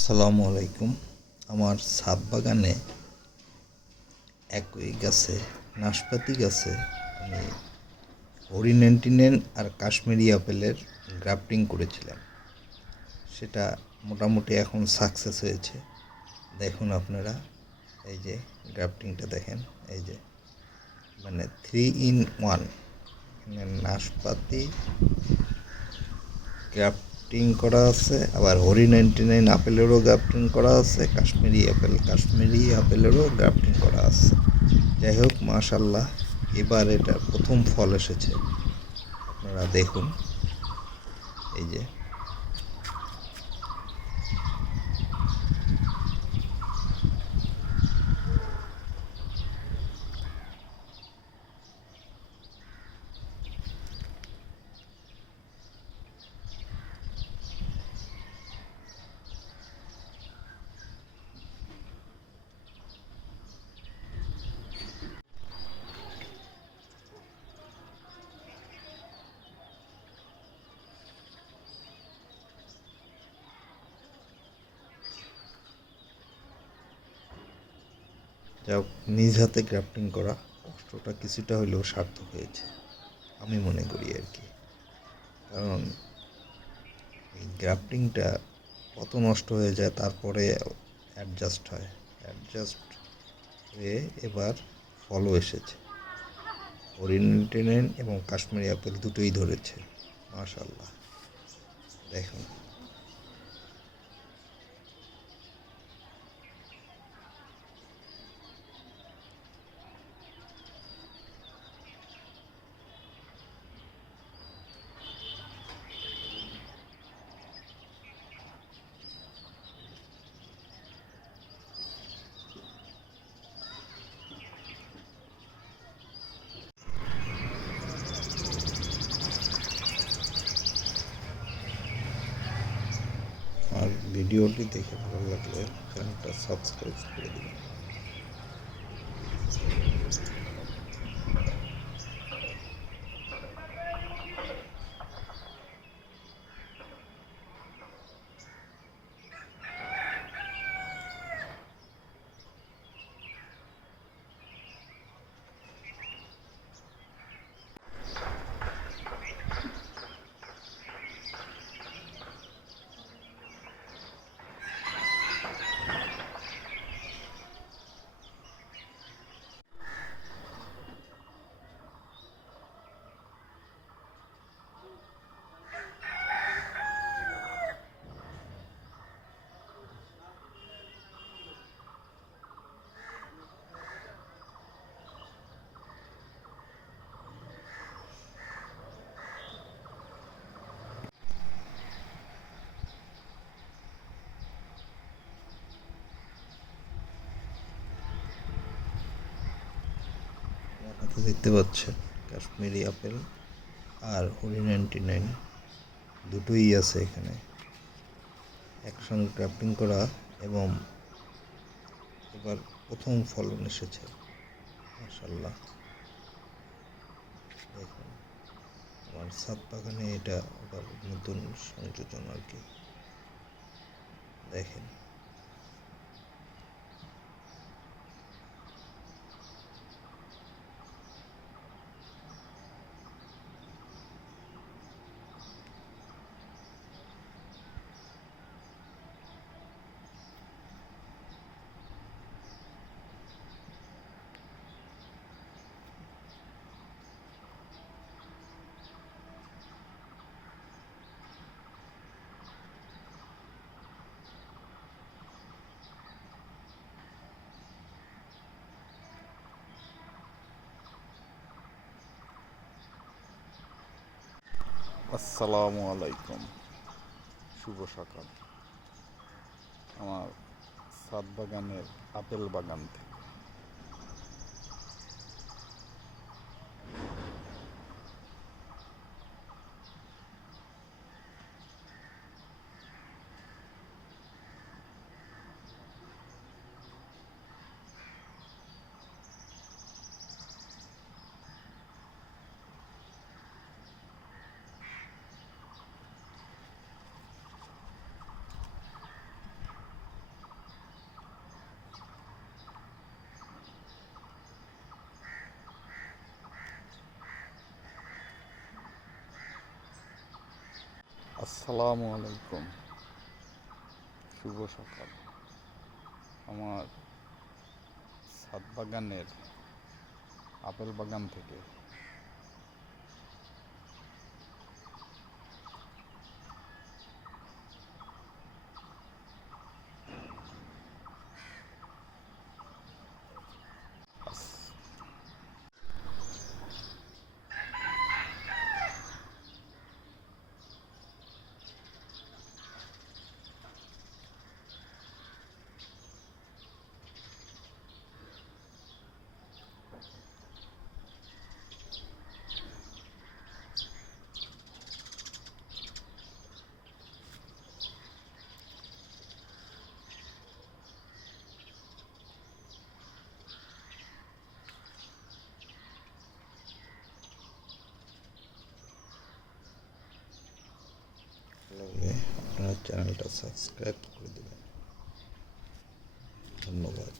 আসসালামু আলাইকুম। আমার ছাদ বাগানে একই গাছে নাশপাতি গাছে আমি ওরিনেন্টিনেন আর কাশ্মীরি আপেলের গ্রাফটিং করেছিলাম। সেটা মোটামুটি এখন সাকসেস হয়েছে। দেখুন আপনারা, এই যে গ্রাফটিংটা দেখেন, এই যে মানে থ্রি ইন ওয়ান। নাশপাতি গ্রাফটিং করা আছে, আবার হরি নাইনটি নাইন আপেলেরও গ্রাফটিং করা আছে, কাশ্মীরি আপেল, কাশ্মীরি আপেলেরও গ্রাফটিং করা আছে। যাই হোক মাশাল্লাহ এবার এটা প্রথম ফল এসেছে। আপনারা দেখুন, এই যে যা নিজ হাতে গ্রাফটিং করা কষ্টটা কিছুটা হলেও সার্থক হয়েছে, আমি মনে করি আর কি। কারণ এই গ্রাফটিংটা কত নষ্ট হয়ে যায়, তারপরে অ্যাডজাস্ট হয়। অ্যাডজাস্ট হয়ে এবার ফলও এসেছে। ওরিয়েন্টেনেন এবং কাশ্মীরি আপেল দুটোই ধরেছে মাশাল্লাহ দেখুন আর ভিডিওটি দেখে ভালো লাগলে চ্যানেলটা সাবস্ক্রাইব করে দিবেন আমার হাতে দেখতে পাচ্ছেন, কাশ্মীরি আপেল আর হরি নাইনটি নাইন। দুটোই আছে এখানে। একসঙ্গে ক্রাফটিং করা এবং এবার প্রথম ফলন এসেছে মাসাল্লাহ দেখুন, আমার ছাদ বাগানে এটা আবার নতুন সংযোজন আর কি। দেখেন। আসসালামু আলাইকুম। শুভ সকাল। আমার সাত বাগানের আপেল বাগান থেকে। আসসালামু আলাইকুম। শুভ সকাল। আমার সাত বাগানের আপেল বাগান থেকে লাগলে আপনারা চ্যানেলটা সাবস্ক্রাইব করে দেবেন। ধন্যবাদ।